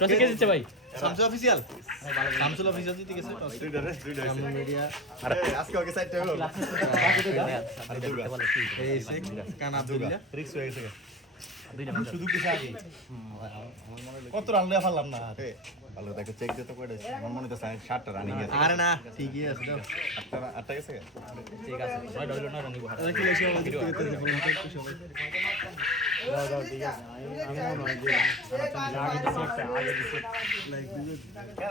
টসে কে জিতছে ভাই? শামসু অফিসিয়াল শামসুল অফিসিয়াল জিতে গেছে টস আমরা মিডিয়া আরে আজকে ওকে সাইড টেবিল এই সে কানা আব্দুল্লাহ রিক্স হয়ে গেছে শুধু কিছু আগে কত রান লয়ে ফেললাম না আরে ভালো দেখো চেক দিতে কয়টা মন মনে তো 60টা রানিং আছে আরে না ঠিকই আছে দাও 8টা গেছে ঠিক আছে ভাই ডইলো না রঙি বহার কি লেশে আমাদের সবাই দাও ঠিক আছে আমি মনে হয়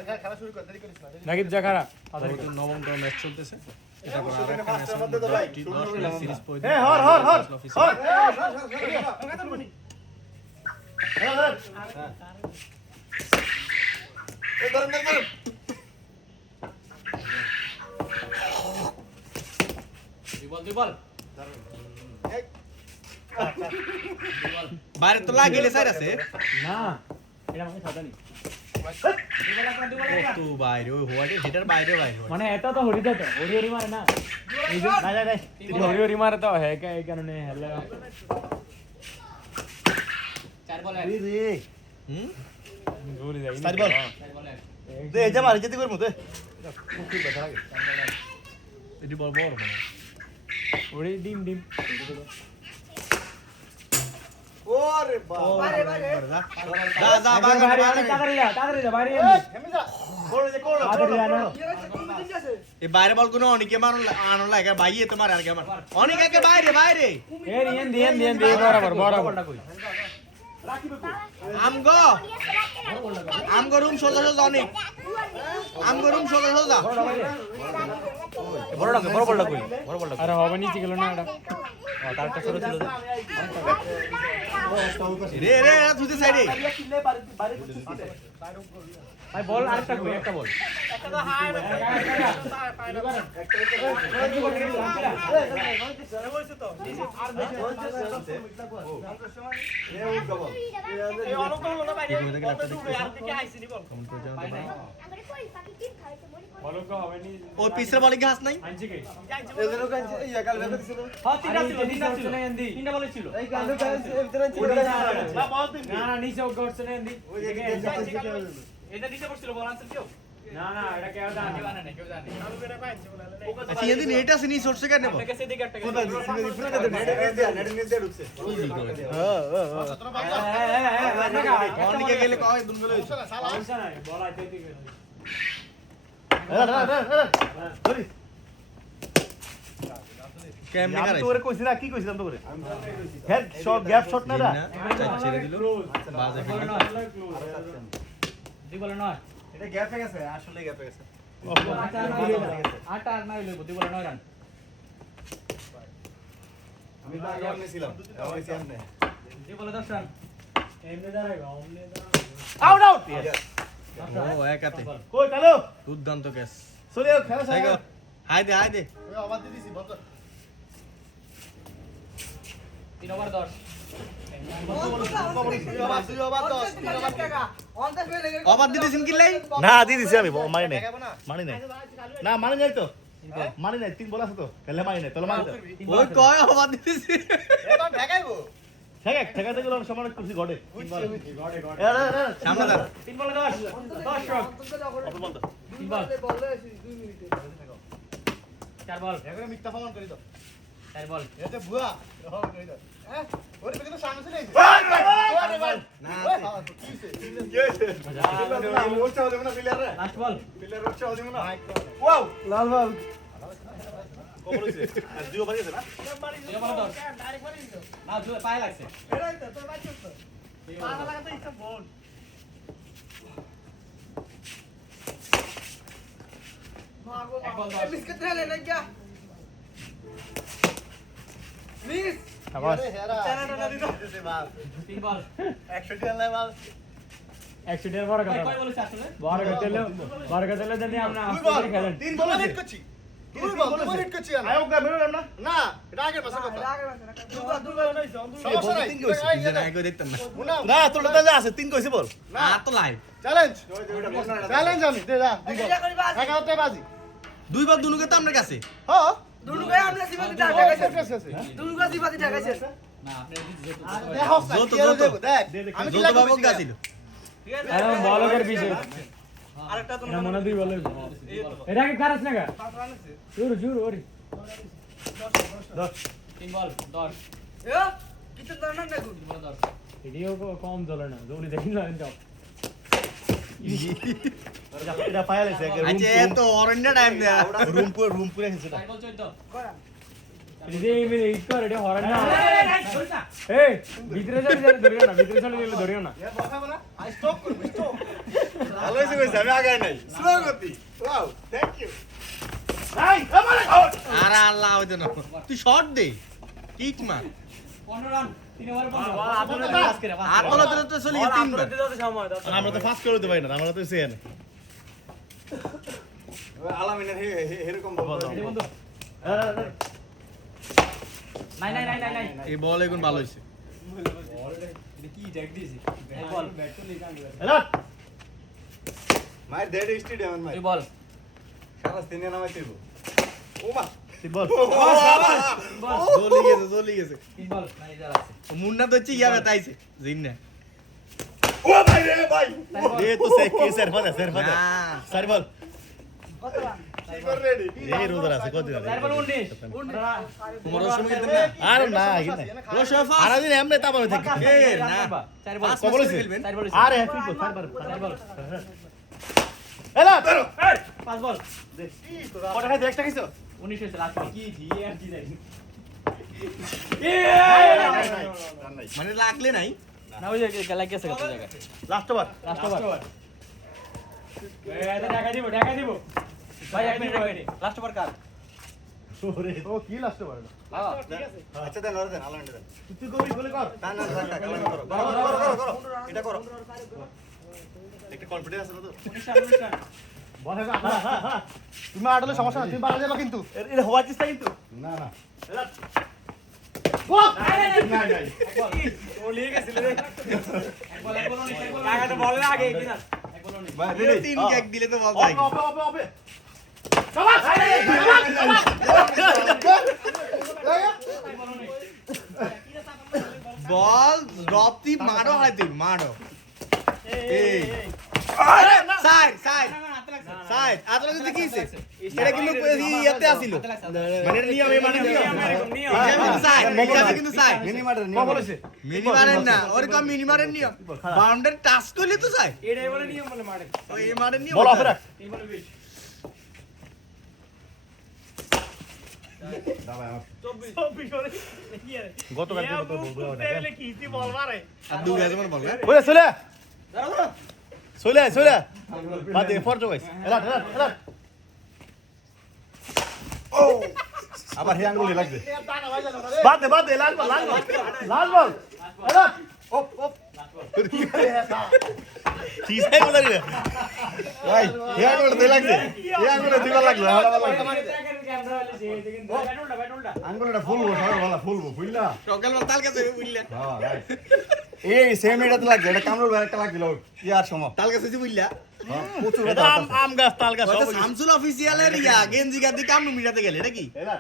যে খেলা শুরু কর দেরি করিস না নাকিব জাকারা আমাদের নবমটা ম্যাচ চলতেছে এটা পর আরেকটা ম্যাচ মধ্যে তো ভাই 10 সিরিজ পড়ে এ হর হর হর এই ধরেন ধরেন দুই বল বাইরে তো লাগেলে সাইড আছে না এটা মানে সাদা নি তো বাইরে ওই হোয়াটে হেটার বাইরে বাইরে মানে এটা তো হরি দাও হরি হরি মারে না এই যে না না হরি হরি মারে তো হে কে এই কারণে হেলা চার বল রে রে হুম জোরে যাই চার বল দে এই যে মারি যেতে করব দে খুব ব্যথা লাগে এটি বড় বড় মানে ওরে ডিম ডিম ওরে বাবা যা যা বাইরে বাইরে বাইরে তাড়াতাড়ি যা বাইরে হেমি যা কোড়ে যে কোড়ে তাড়াতাড়ি যা না এই বাইরে বল কোন অনেকে মারন আনো লাগে বাইয়ে তোমার আর কে মার অনেকে বাইরে বাইরে এ দিয়েন বরাবর আমগো রুম 1600 অনেক আমগো রুম 1600 যা বড় বলটা কই বড় বলটা আরে হবে নিচে গেল না এটা তারটা ছোট ছিল রে রে তুই সাইডে ভাই বল আরেকটা কই একটা বল ও পিছরে বলে ঘাস নাই আনছি কে এদেরও কাছে এই একাল ভেবে দিছিল হ্যাঁ তিনটা ছিল তিনটা বলে ছিল এই কাল কাছে এদের ছিল না নিচে গড়ছে না এন্দি এটা নিচে পড়ছিল বল আনছেন কেউ না এটা কেউ জানে জানে না কেউ জানে আচ্ছা এদিন এটা সিনি সোর্সে কেন নেব একটা গেছে দিকে একটা কোথা দিছি নেট দিয়ে ঢুকছে অনেকে গেলে কয় দুনগুলো বল আইতে দিকে কেমনে করে তোরে কইছি না কি কইছিলাম তোরে হেড শট গ্যাপ শট না না ছেড়ে দিল বাজে ফেলে দুই বলে নয় এটা গ্যাপে গেছে আসলে গ্যাপে গেছে আট আর নয় লইব দুই বলে 9 রান আমি তো আগে আমনে ছিলাম আমি সামনে দুই বলে 10 রান এমনে দাঁড়াইবা ওমনে আউট আউট ও একাতে কই কালো দুর্দান্ত ক্যাচ চলে খেলা সাইগো সাইগো হাই দে ওই আবার দিছি বল 3 ওভার 10 অবাদ দিতেছেন কি লাই না দি দিছি আমি মারি নাই না মারি নাই তো মারি নাই তিন বল আছে তো খেলে মারি নাই তোলা মারি দাও ওই কয় অবাদ দিতেছি ঠেকাতে গেল সমান কুরসি ঘটে সামনে দাঁড়া 3 বলে 10 10 রান 3 বল 4 বল মিথ্যা প্রমাণ করি তো 4 বল এতে ভুয়া করি দাও ওরে কিন্তু সামনে চলে আইছে না কি হইছে ওরটা হবে না প্লেয়ার রে লাস্ট বল প্লেয়ার ওরটা হবে না ওয়াও লাল বল কবর হইছে আর দুই ওভার গেছে না 2 বলে 10 না দুই পায়ে লাগছে সাবাস 3 বল 100 টি আনলাই বল অ্যাক্সিডেন্ট বড় কথা কয় বলেছে আসলে বড় কথা যদি আমরা আস্তে খেলেন তিন বল হিট করছি দুই বল হিট করছি আয়োগ গা মেরলাম না না এটা আগের পাশে কথা সমস্যা নাই তিন কইছি যে আগে দেখতাম না না তোর তাহলে আছে তিন কইছে বল না তো লাইভ চ্যালেঞ্জ চ্যালেঞ্জ আমি দে যা দুই বল 11টা বাজি দুই বার দুনুকে তো আপনার কাছে হ্যাঁ দুনুকে আমরা সিবাতি টাকা খাইছে দুনুকে সিবাতি টাকা খাইছে না আপনি দেখো যত দেখ আমি কি যত লাগবে বাবক গাছিল এখন বলো করে পিছে আরেকটা তো না মনে দুই বলো এটা কি কারছ না গা জোর জোর ওরে 3 বল 10 এ কিছু দরকার না গুড 10 ভিডিও কম চলে না জলদি দেখি না যাও এটা ফায়ার আছে আচ্ছা এত অরণ্য টাইম দেয়া রুম পুরে গেছে এটা বল 14 করা এই মিলে ইট করে এটা হরান না এই ভিতরে চলে ধরিও না ভিতরে চলে গেলে ধরিও না ভালো হয়েছে কইছে আমি আগাই নাই স্লো গতি ওয়াও থ্যাংক ইউ আরে আল্লাহ ওই জন্য তুই শট দে কিক মার 15 রান 3 ওভার 15 আর তোলা তোলা তো চলে গেল 3 বার আমরা তো ফাস্ট করে দিতে পারি না আমরা তো সেন আলামিনের এরকম বন্ধু নাই নাই নাই নাই নাই এই বল এখন ভালো হইছে এটা কি ট্যাগ দিয়েছি বল ব্যাট তো নিয়ে কাঙ্গি হ্যালো মাই ড্যাড স্টেডিয়াম মাই এই বল সারা দিনে নামাই দিব ও মা বল বল জ্বলি গেছে তিন বল ম্যানেজার আছে মুন্না তো চিয়া বেতাইছে জিন না ও ভাই রে ভাই এ তো সে কে স্যার ফাদা না স্যার বল কত রান কি করে রেডি এই রোজার আছে কত দিন চার বল 19 তোমার সময় কিন্তু না আর না কিন্তু রশফা আর দিন এমনি তাবারে থেকে এ না চার বল কত বলেছে চার বল আরে তুই বল স্যার চার বল হ্যালো এই পাঁচ বল কটা খাইতে একটা খাইছো 19 হয়েছে লাস্ট কি জি আর জি নাই মানে লাগলে নাই না ওই যে খেলা গেছে কত জায়গা লাস্ট ওভার লাস্ট ওভার এটা ঢাকা দিব ভাই এক মিনিট লাস্ট ওভার কার ওরে ও কি লাস্ট ওভার আচ্ছা দেন ওরে দেন আলামিন দেন তুই গোলি কর না না করো এটা করো একটা কনফিডেন্স আছে না তো 19 রান বল হ্যাঁ তুমি আটলে সমস্যা না তুমি বাড়া যাবে কিন্তু এটা হওয়ার চেষ্টা কিন্তু না না নাই ও লিয়ে গেছিল রে এক বল লাগা তো বল আগে কিনা এক বল নেই ভাই রেডি তিন কেক দিলে তো বল যাই ওপে বল ড্রপ দি মারো হয় তুই মারো এই সাইড সাইড সাইড আতলা যদি কিছে এটা কিন্তু ইয়াতে আছিল মানে নিয়ম এই মানে নিয়ম এটা সাইড এটা কিন্তু সাইড মিনি মারের নিয়ম বলেছে মিনি মারেন না ওরে কম মিনি মারেন নিয়ম বাউন্ডারি টাচ করলে তো সাইড এটাই বলে নিয়ম বলে মারে তো এই মারেন নিয়ম বল অফে রাখ তিন বলে 20 গত কালকে তো বলবো না আর দুই গেছে মানে বল না ওরে চলে বাদ দে ফর জগাইস এলা ও আবার হে আঙ্গুলে লাগবে বাদ দে লাল বল এলা ওপ কি সাই বলে রে ভাই হে আঙ্গুলে দে লাগবে হে আঙ্গুলে দিবা লাগলো আঙ্গুলটা ফুলবো সবাই ভালো ফুলবো বুঝলা সকাল বেলা তাল কাছে বুঝলে হ্যাঁ রাইট এই সেম এটাতে লাগবে এটা কামরুল ভাই একটা লাগছিল ইয়ার সময় তাল কাছে বুঝলা প্রচুর আম গাছ তাল গাছ ওটা সব শামসুল অফিসিয়ালের ইয়া গেঞ্জি গাদি কামনু মিটাতে গেলে এটা কি এলা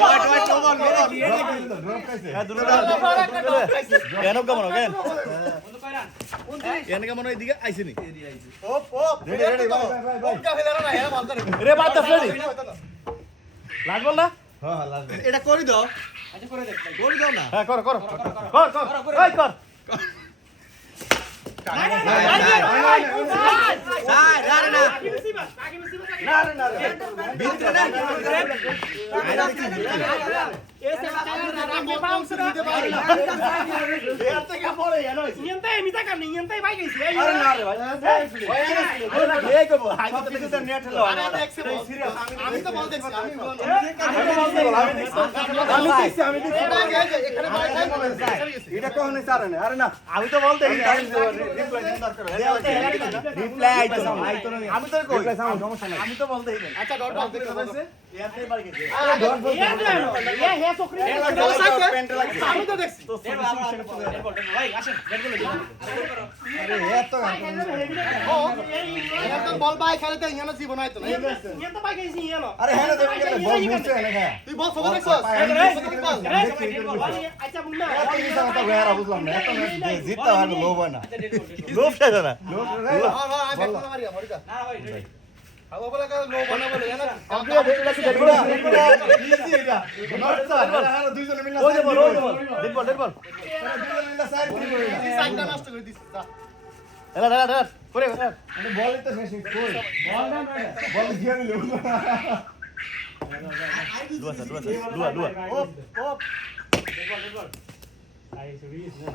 ওয়াট ওয়াট নো বল মেরে কি ড্রপ খাইছে হ্যাঁ দুটো কেন কেমন কেন এনে কেমন এদিকে আইছে নি ওপ রেডি ভাই রে বাদ দে রেডি লাগবল না হ্যাঁ লাগবে এটা করে দাও আচ্ছা করে দেখ ভাই করে দাও না হ্যাঁ কর এই কর সাই আরে না ভিতরে না এর থেকে পড়ে গেল এই কব হাই তো নেট হলো আমি তো বল দেখছি আমি এটা কোন স্যার না আরে না আমি তো বলতে রিপ্লাই আইতো না আমি তো কই সমস্যা নাই আমি তো বলতে আচ্ছা ডট বল দেখতে হইছে এতে বার গেছে ডট বল হে চক্রি আমি তো দেখছি তো ভাই আসেন ব্যাট বল এত বল বাই খেলতে ইয়ানো জীবন আইতো না আরে হ্যাঁ দেবে গেলে বল বুঝছে না খা তুই বল ফোকাস করছ আচ্ছা মুন্না এই কথা বেরা বুঝলাম না এত ম্যাচ জিততে হবে লোভ হয় না লোভ থাকে না লোভ হ্যাঁ আমি ব্যাক করে মারিয়া মরিকা না ভাই রেডি আবো বলা কা লোভ হয় না বলে না কম্পিউটার দেখলা কি দেখবা ইজি এটা নট স্যার হ্যাঁ দুইজন মিলে ওই বল ডেড বল দুইজন মিলে সাইড করে এই সাইডটা নষ্ট করে দিছিস এলা এলা করে মানে বল তো শেষ কই বল না বল দিয়ে আমি লোভ Dua. Op. আই সুবিস না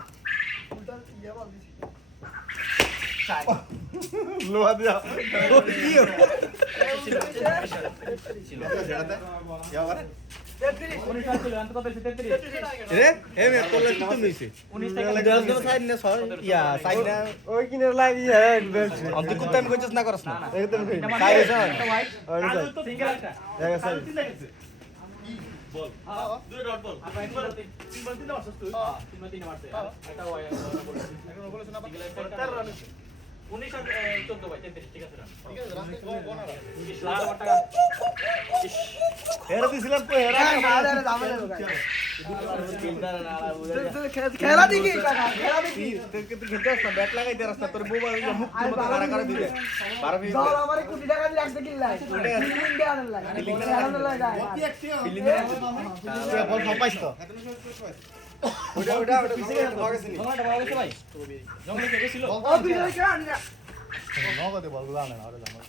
Luar dia. Iya. Ya, Pak. 19 ছিল অন্ত কত 33 রে হে মে তোলা কি তুমি হইছে 19 টাকা দশ দশ সাইড না ছয় ইয়া সাইড না ওই কিনে লাগি হ্যাঁ দেখছি অন্ত কুত্তা আমি কইছস না করছ না একদম কই সাইড আছে এটা হোয়াইট ওই স্যার সিঙ্গেল একটা দেখা স্যার বল দুই ডট বল তিন বল তিন মারছস তুই 3 মারছে এটা হোয়াইট এখন বলেছ না 13 রান 19 আর 14 ভাই 33 ঠিক আছে রান ঠিক আছে রাস্তা কোন কোনা লাখ টাকা এরা দিছিলাম তো এরা খেলা দেখি খেলা দেখি তুই খেলতে আসছ না ব্যাট লাগাইতে রাস্তা তোর বউ মুখ মত মারা করে দিবে 12 মিনিট দল আমারে কোটি টাকা দিয়ে লাগতে কিল্লাই ফিল্ডিং দেওয়ার লাগে খেলানো লাগে বল ফাপাইছ তো ওটা কিসে ভাগেছিস জঙ্গলটা ভালো হইছে ভাই জঙ্গলে কে গেছিল ও তুই ওই কেন আনি না নগদে বলগুলো আনে না ওরে জানো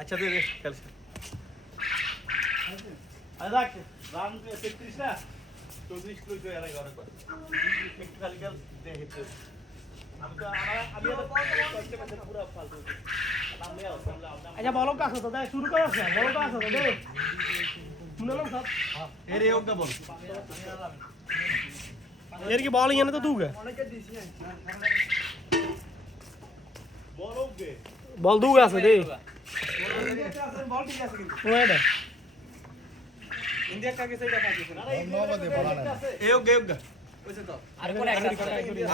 আচ্ছা দে খেল আজাক রান 33 না 34 কই তো এর আগে আরেকবার একটু খালি খেল দেখে আমি করতে পারছি পুরো ফালতু সামনে আও আচ্ছা বলো কাছে তো দে শুরু করছ না বলো কাছে তো দে শুনলাম সব এর এই ওটা বল এর কি বল ইয়ানে তো দুগে অনেকে দিছি না বল ওকে বল দুগে আছে দে বল ঠিক আছে কিন্তু ওয়েডা ইন্ডিয়া কাকে সেইটা থাকিস না নগদে বলা না এই ওকে ওকে কইছে তো আর কোন একটা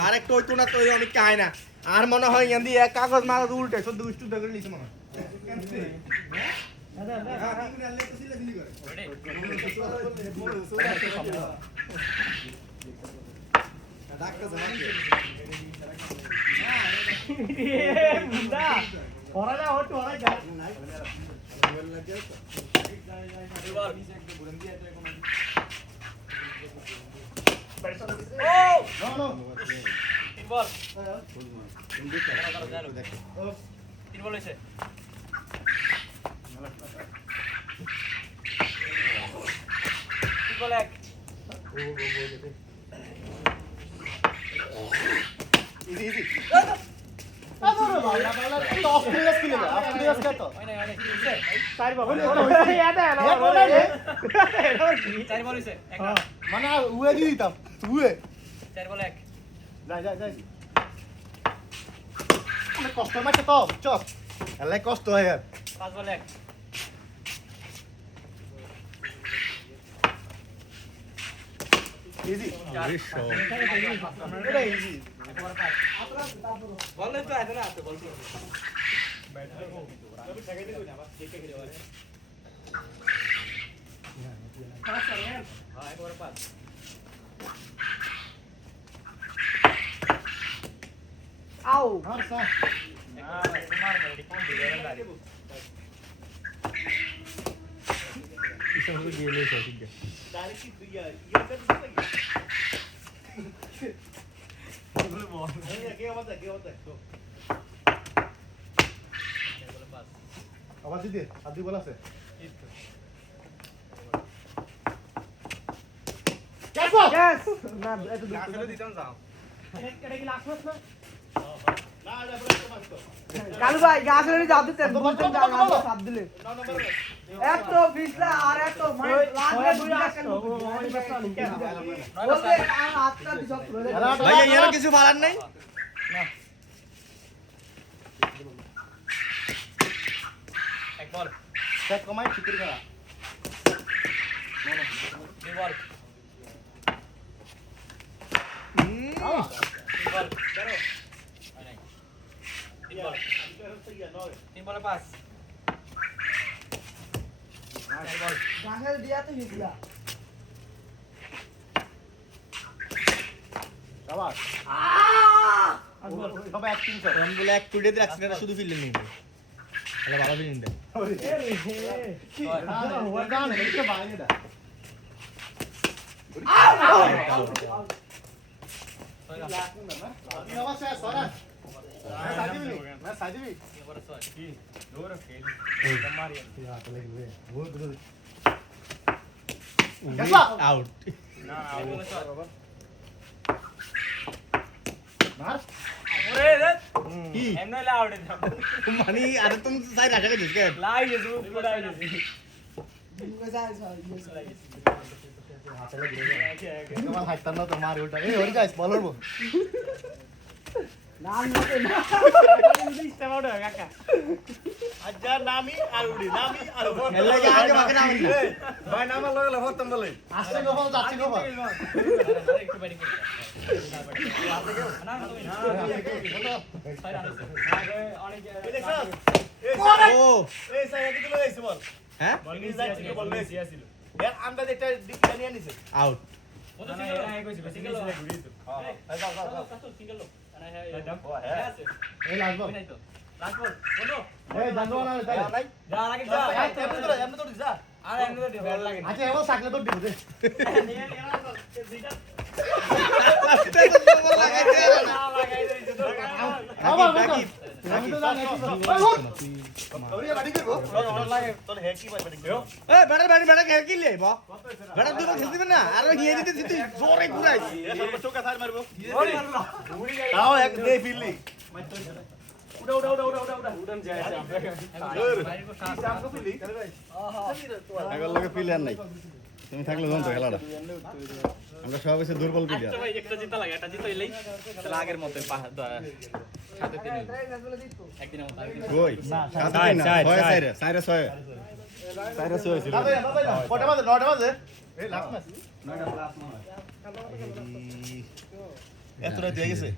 আর একটা হইতো না তো অনেক কায় না আর মনে হয় ইয়ান্দি এক কাগজ মাগজ উল্টে সব দুষ্টু দেখে লিছ মনে হয় মুন্ডা ওরা না হট ওরা যা তিন বল হইছে বল এক ইজি ইজি আদরে ভাই তো অস্ট্রেলিয়া স্কিলে অস্ট্রেলিয়া স্কিলে তো ওই না চার বল চার বল হইছে এক মানে উয়ে দি দিতাম উয়ে চার বল এক যাই মানে কষ্ট মাকে তো চস এলাই কষ্ট হয় আর পাঁচ বল এক ইজি এটা ইজি বল তো আছে না আছে বল আও আর সা ডাইরেক্ট কি ইয়া ইয়া তো আবার দিদি আর দুই বল আছে यस না এত দূর আসলে দিতাম যাও এটা কি লাস্ট ম্যাচ না না এটা ব্রেক মারছ কালু ভাই গাছ রে যাও দিতে বলতেন যা না সাত দিলে এত বিছলা আর এত মানে লাগবে দুই লাখ বলতে আর আটটা দিছ ভাই এর কিছু বলার নাই এক বল চেক কমাই ফিকির করা দুই বল তিন বল তিন বলে পাঁচ গাছের দিয়াতে হিসলা শাবাশ সবাই অ্যাক্টিং করে আমি বলে এক কোটি দিয়ে রাখছি না শুধু ফিল্ডিং নিয়ে তাহলে ভালো ফিল্ডিং দেয় আউট কি এমন হলে আউট মানে আরে তুমি সাইড রাখা গেছিস কেন লাই গেছে পুরো আই গেছে নাম মতে না সিস্টেম আউট হয়ে কাকা আচ্ছা নামি আর উড়ি নামি আর উড়ি এর লাগে আগে বাকি নাম না ভাই নামার লগে লগে হতাম বলে আসছে গোপাল যাচ্ছে গোপাল একটু বাইরে করে না না তুমি অনেক ও এই সাইড থেকে লই আইছে বল হ্যাঁ বল নিয়ে যাই থেকে বল লই ছিল এর আমরা একটা দিক নিয়ে নিছে আউট ও তো সিঙ্গেল হ্যাঁ কইছিল সিঙ্গেল হ্যাঁ ঘুরিয়ে তো এই যাও যাও যাও কত সিঙ্গেল লো আরে হ্যাঁ হ্যাঁ আছে এই লাগবো নাই তো লাস্ট বল বলো এই জানো না তাই নাই যা লাগে যা এমনি তো যা আর এমনি তো ব্যাড লাগে আচ্ছা এমন থাকলে তো দিব দে লাগাই দিয়েছে তো রাকিব আমি তো জানি ওরে বাড়ি করব তোর হে কি পাইবে দেখো এই বেটা খেল কি লে বা বেটা দুটো খেলতে দিবেন না আর হিয়ে দিতে তুই জোরে ঘুরাই এ সব চোকা সার মারবো ওরে তাও এক দে ফিরলি উড়ন যায় আছে আমকো ফিরলি আগের লগে প্লেয়ার নাই তুমি থাকলে জানো তো খেলাটা আমরা সব হইছে দুর্বল প্লেয়ার ভাই একটা জিতা লাগে একটা জিতা এলেই তাহলে আগের মতো সাথে তিন একদিনের মতো কই সাত দিন না ছয় সাইরে ছয় সাইরে ছয় ছিল দাদা দাদা কটা বাজে 9টা বাজে এই লাস্ট ম্যাচ এত রাত হয়ে গেছে